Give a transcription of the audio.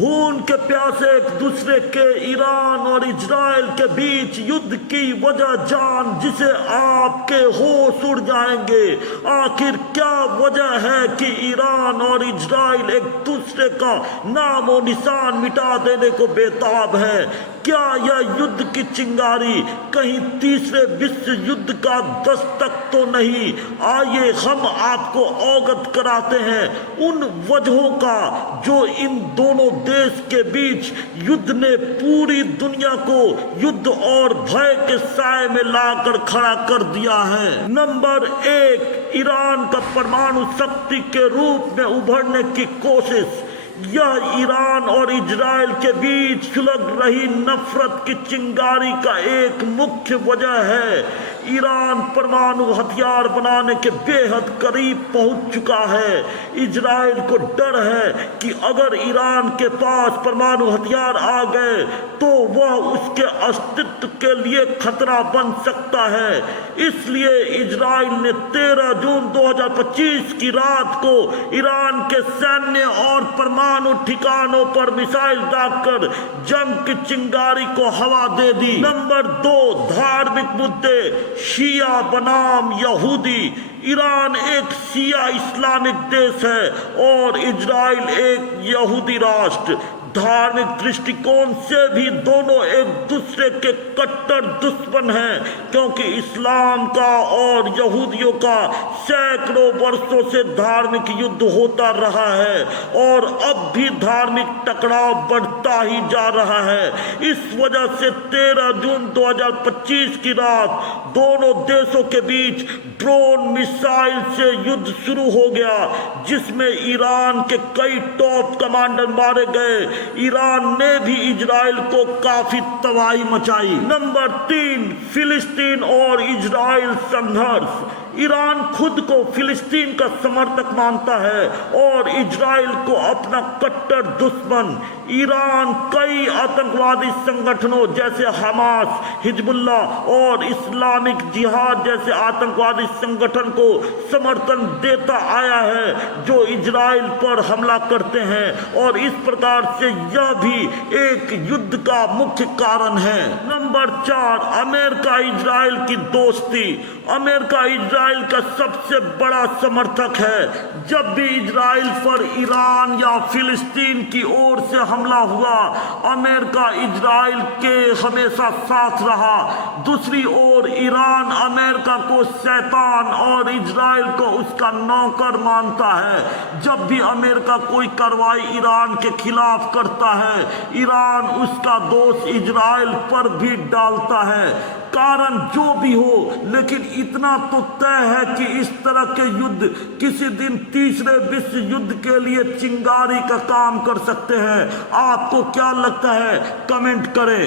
खून के प्यासे एक दूसरे के ईरान और इजराइल के बीच युद्ध की वजह जान जिसे आपके होश उड़ जाएंगे। आखिर क्या वजह है कि ईरान और इजराइल एक दूसरे का नामो निशान मिटा देने को बेताब है? क्या यह युद्ध की चिंगारी कहीं तीसरे विश्व युद्ध का दस्तक तो नहीं? आइए हम आपको अवगत कराते हैं उन वजहों का जो इन दोनों देश के बीच युद्ध ने पूरी दुनिया को युद्ध और भय के साए में लाकर खड़ा कर दिया है। नंबर 1, ईरान का परमाणु शक्ति के रूप में उभरने की कोशिश। यह ईरान और इजराइल के बीच सुलग रही नफरत की चिंगारी का एक मुख्य वजह है। ईरान परमाणु हथियार बनाने के बेहद करीब पहुंच चुका है। इजराइल को डर है कि अगर ईरान के पास परमाणु हथियार आ गए तो वह उसके अस्तित्व के लिए खतरा बन सकता है। इसलिए इजराइल ने 13 जून 2025 की रात को ईरान के सैन्य और परमाणु ठिकानों पर मिसाइल दागकर जंग की चिंगारी को हवा दे दी। नंबर 2, धार्मिक मुद्दे। शिया बनाम यहूदी। ईरान एक शिया इस्लामिक देश है और इजराइल एक यहूदी राष्ट्र। धार्मिक दृष्टिकोण से भी दोनों एक दूसरे के कट्टर दुश्मन हैं, क्योंकि इस्लाम का और यहूदियों का सैकड़ों वर्षों से धार्मिक युद्ध होता रहा है और अब भी धार्मिक टकराव बढ़ता ही जा रहा है। इस वजह से 13 जून 2025 की रात दोनों देशों के बीच ड्रोन मिसाइल से युद्ध शुरू हो गया, जिसमें ईरान के कई टॉप कमांडर मारे गए। ईरान ने भी इजराइल को काफी तबाही मचाई। नंबर 3, फिलिस्तीन और इजराइल संघर्ष। ईरान खुद को फिलिस्तीन का समर्थक मानता है और इजराइल को अपना कट्टर दुश्मन। ईरान कई आतंकवादी संगठनों जैसे हमास, हिजबुल्लाह और इस्लामिक जिहाद जैसे आतंकवादी संगठन को समर्थन देता आया है जो इजराइल पर हमला करते हैं, और इस प्रकार से यह भी एक युद्ध का मुख्य कारण है। नंबर 4, अमेरिका इजराइल की दोस्ती। अमेरिका इजराइल का सबसे बड़ा समर्थक है। जब भी इजराइल पर ईरान या फिलिस्तीन की ओर से हमला हुआ, अमेरिका इजराइल के हमेशा साथ रहा। दूसरी ओर ईरान अमेरिका को शैतान और इजराइल को उसका नौकर मानता है। जब भी अमेरिका कोई कार्रवाई ईरान के खिलाफ करता है, ईरान उसका दोष इजराइल पर भी डालता है। कारण जो भी हो, लेकिन इतना तो तय है कि इस तरह के युद्ध किसी दिन तीसरे विश्व युद्ध के लिए चिंगारी का काम कर सकते हैं। आपको क्या लगता है? कमेंट करें।